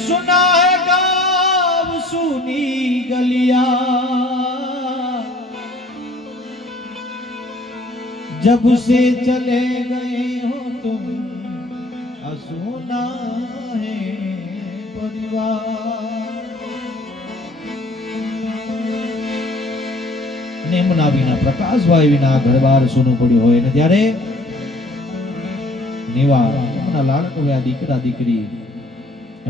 सुना है गाँव सुनी गलिया, जब से चले गए हो तुम सुना है परिवार। નેમના વિના પ્રકાશભાઈ વિના ઘરબાર સૂનું પડ્યું હોય ને ત્યારે નેવા એમના લાડકવ્યા દીકરા દીકરી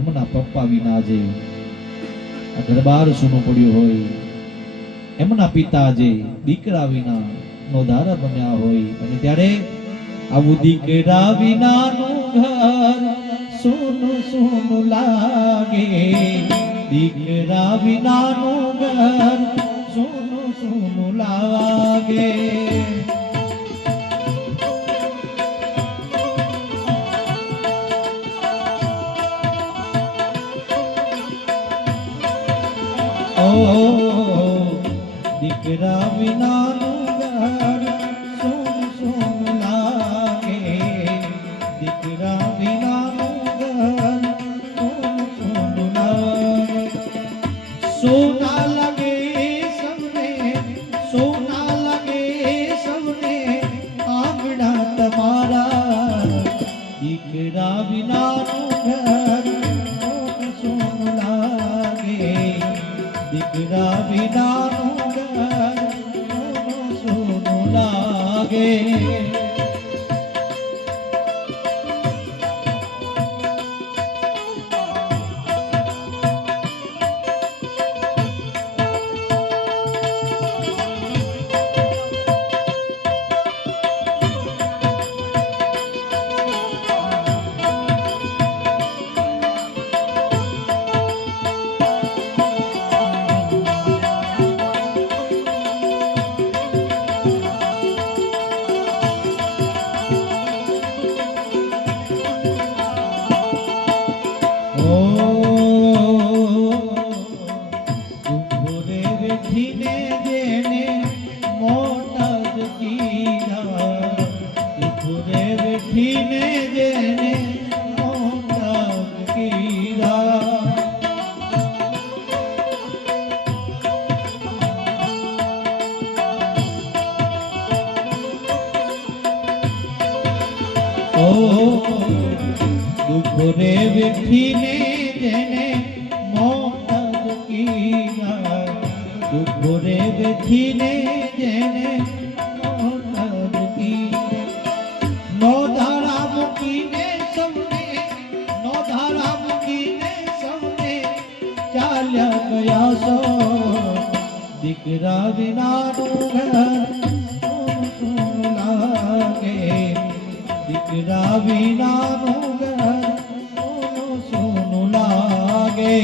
એમના પપ્પા વિના જે આ ઘરબાર સૂનું પડ્યું હોય, એમના પિતા જે દીકરા વિના નો ધારા બન્યા હોય અને ત્યારે આવું દીકરા વિનાનું ઘર સોનું સોનું લાગે, દીકરા વિનાનું ઘર સોનું સોનું લાગે। ઓ દીકરા વિનાનું ઘર સોનું સોનું લાગે, દીકરા વિનાનું ઘર સોનું સોનું લાગે। સોના લગે સૌને, સોના લગે સૌને આંગણા તમારા, દીકરા વિનાનું ઘર સોનું સોનું લાગે, દીકરા વિનાનું ઘર સોનું સોનું લાગે। દુઃખ રે વેઠીને જેને મોત કીધા, દુઃખ રે વેઠીને જેને મોત કીધા। નો ધારા મૂકીને સૌને, નો ધારા મૂકીને સૌને ચાલ્યા ગયા સો, દીકરા વિનાનું ઘર સોનું સોનું લાગે, દીકરા વિનાનું ઘર સોનું સોનું લાગે।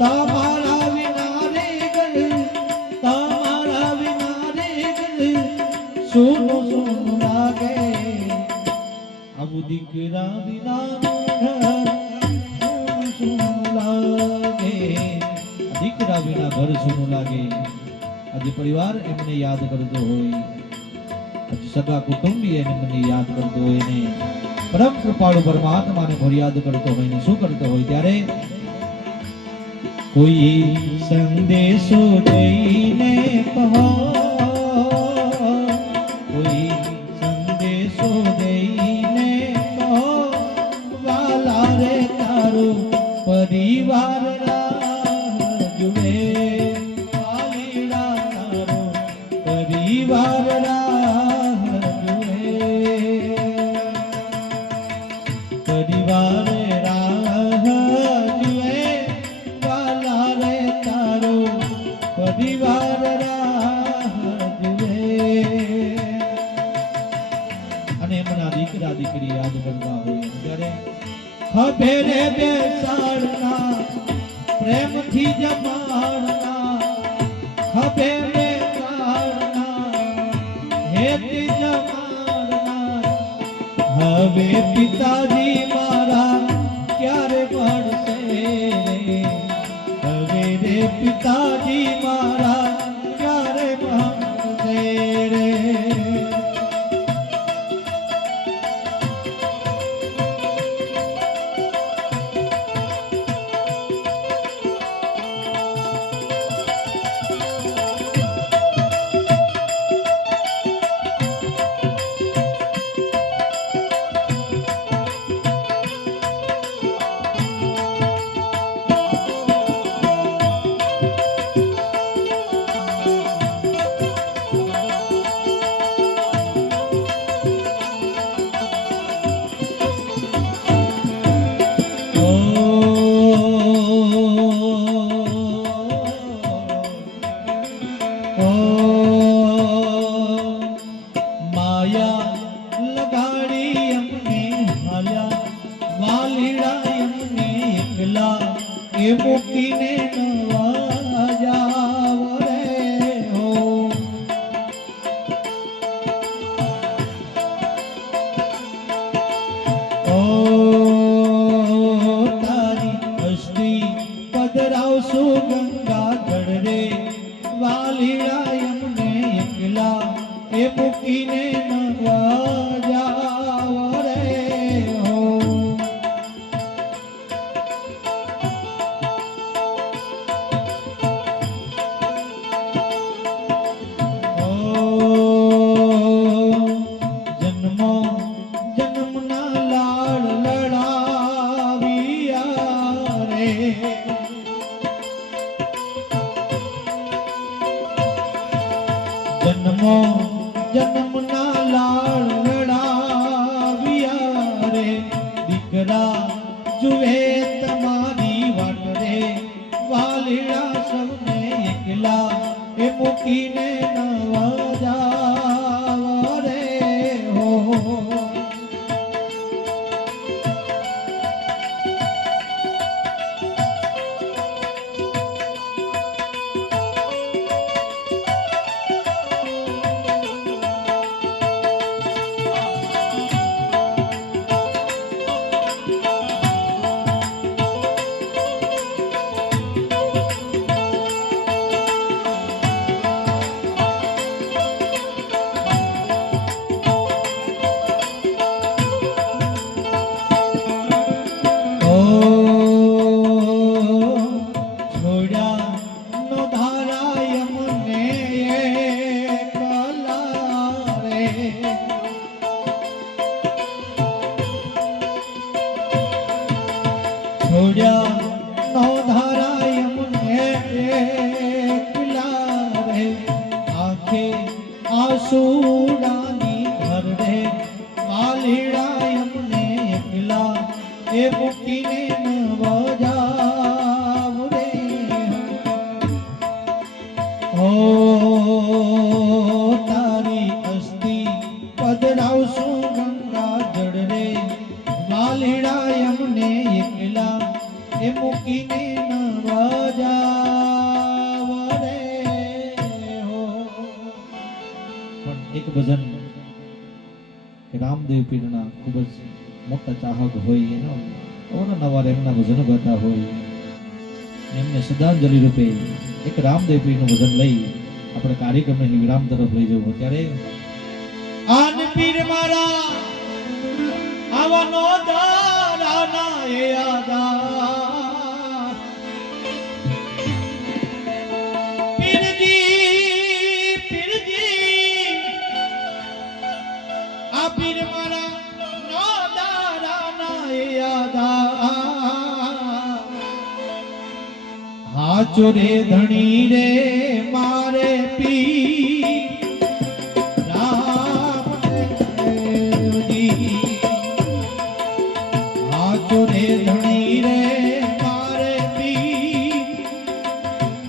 તમારા વિના રે ગલ, તમારા વિના રે ગલ સોનું સોનું લાગે. આવું દીકરા વિના ઘર સોનું લાગે. દીકરા વિના ઘર સોનું લાગે. આજે પરિવાર એમને યાદ કરતો હોય, આજે સગા કુટુંબી એમને યાદ કરતો હોય ને પરમ કૃપાળુ પરમાત્માને ફરિયાદ કરતો હોય ને શું કરતો હોય ત્યારે કોઈ સંદેશો દઈને કહો, કોઈ સંદેશો દઈને કહો, વાલા રે તારો પરિવાર રાહ જુએ, વાલીડા તારો પરિવાર રાહ જુએ, પરિવાર રાહ જુએ, વાલા રે તારો પરિવાર રાહ જુએ. અને એમના દીકરા દીકરી યાદ કરતા હોય ત્યારે ખભે રે બેસાડના, પ્રેમથી જમાડના, ખભે બેસાડના, હેતી જમાડના. હવે પિતાજી મારા ક્યારે મળશે રે, હવે રે પિતાજી મારા ક્યારે મળશે રે. માયા લગાડી અમને હાલ્યા, વાલીડા એમને એકલા એ મૂકીને નવા જાવ રે હો. ઓ તારી હસ્તી પધરાવશું ગંગાગઢ રે, વાલીડા એમને એકલા એ મૂકીને નવા જાવ રે હો. જન્મો જન્મના લાડ લડાવ્યા રે, જન્મો જન્મના લાડ લડાવ્યા રે. દીકરા જુએ તમારી વાટ રે, વાલીડા સૌને એકલા એ મૂકીને નવા જાવ રે હો. રામદેવ પીરના ખૂબ જ મોટા ચાહક હોય એનો અવારનવાર એમના ભજનો ગાતા હોય એમને શ્રદ્ધાંજલિ રૂપે એક રામદેવ પીરનું ભજન લઈ આપણે કાર્યક્રમને વિરામ તરફ લઈ જવું ત્યારે આન પીર મારા આવનો દારાના એ આદા हाचो रे धनी रे मारे पी रामदेव जी हाचो रे धनी रे मारे पी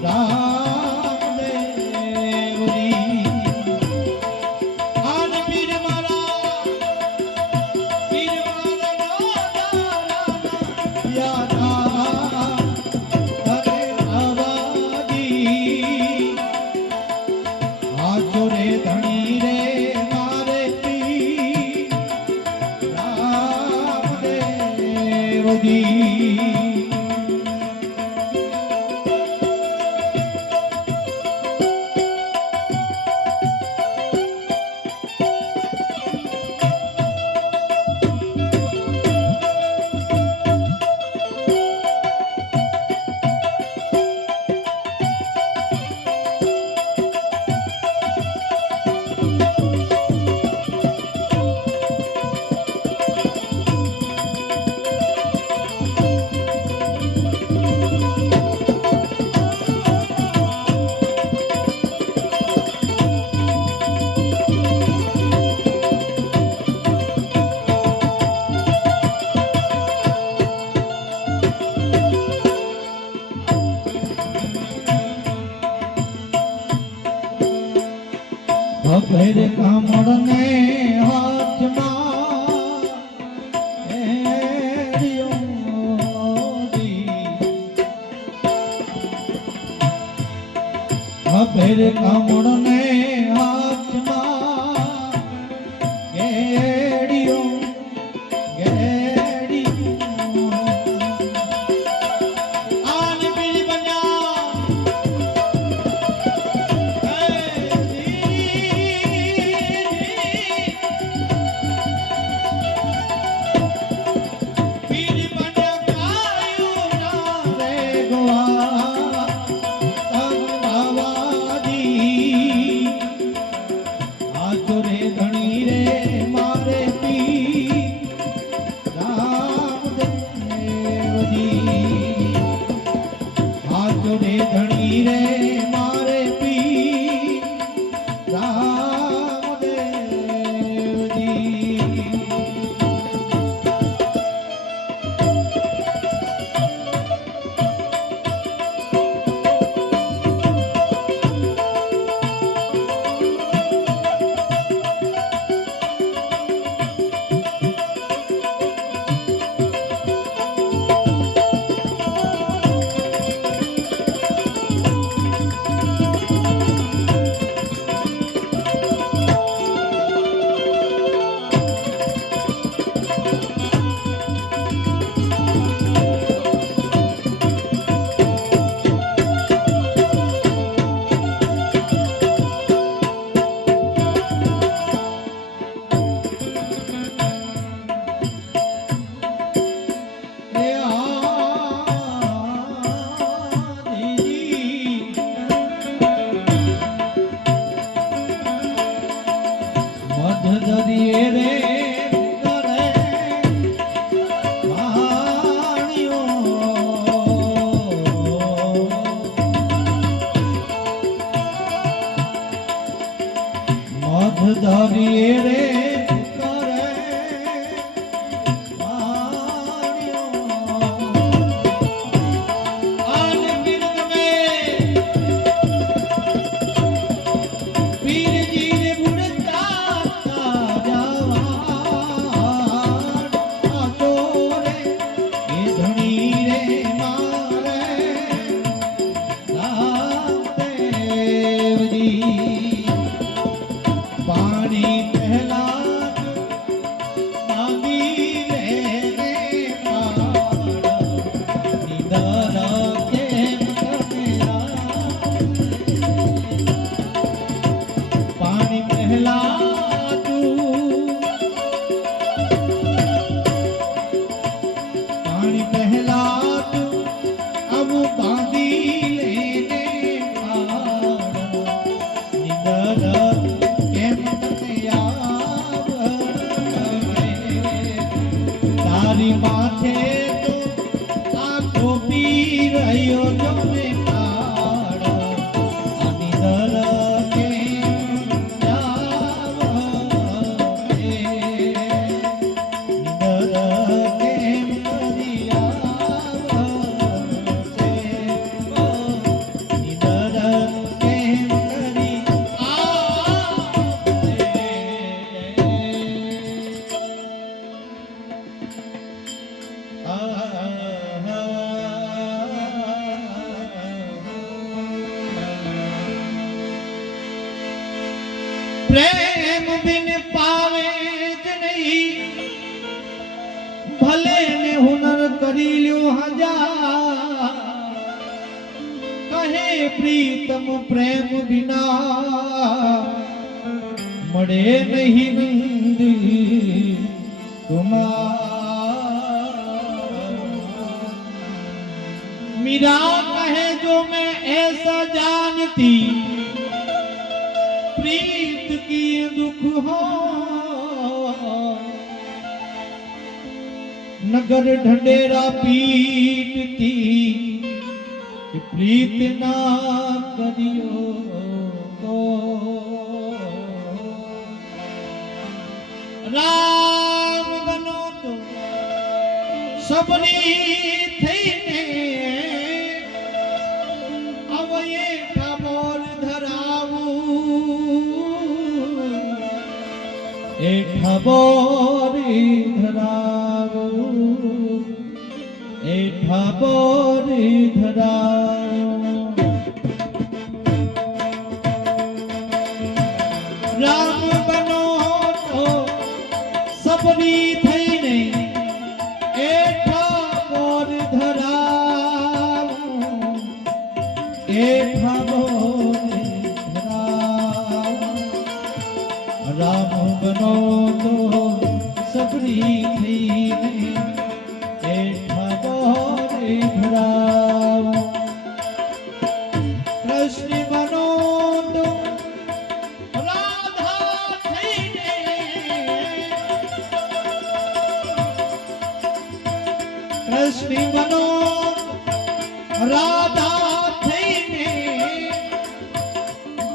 रामदेव जी आन पीर मारा यादा भैर कामड़ ने हाथ भैर कामड़ ने हाथ गेड़ियों धरिए रे करे आन कीर्त में पीर जी ने बुड़ता जावा चोरे ये धनी रे मारे रामदेव जी पानी पहला बिन पावे ज नहीं भले ने हुनर करी ल्यो हजार कहे प्रीतम प्रेम बिना मड़े नहीं नंद मीरा कहे जो मैं ऐसा जानती प्रीत की दुख हो नगर ढंडेरा पीटती कि प्रीत ना करियो तो राम बनो तो सबनी थईने अवये ठाबोर धरावू ए ठाबोर धरावू ए ठाबोर धरावू राम बनो तो सबनी थईने ए ठाबोर धरावू ए ठाबोर धरावू राम बनो तो सबनी थईने ए ठाबोर धरावू कृष्ण बनो तो राधा थईने कृष्ण बनो राधा थईने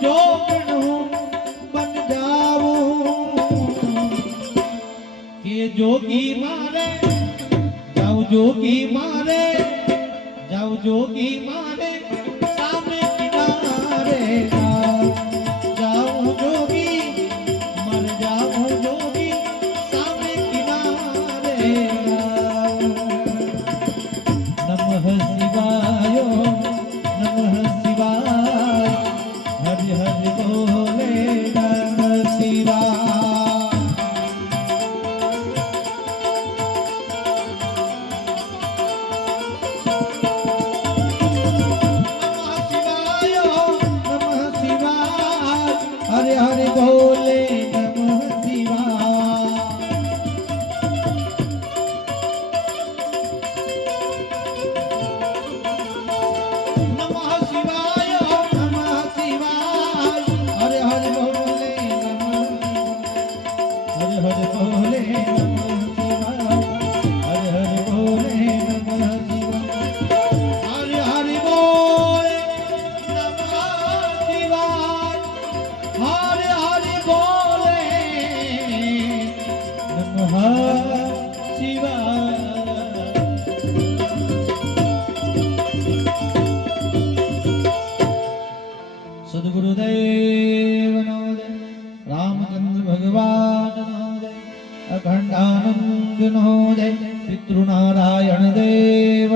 जो बन जाऊं के जोगी मारे जाऊं जोगी मारे जाऊं जोगी मारे सामने किनारे जाऊं जोगी मर जाऊं जोगी सामने किनारे नमः शिवाय नमः शिवाय हरि हरि बोले नमः शिवाय नमः शिवाय हरि हरि बोले नमः शिवाय नमः शिवाय हरि हरि बोले नमः हरि हरि बोले नमः शिवाय हरि हरि बोले नमः शिवाय हरि हरि बोले नमः शिवाय हरि हरि बोले नमः शिवाय सद्गुरुदेव नमोदय रामचंद्र भगवान नमोदय अखंडानंद नमोदय पितृनारायण देव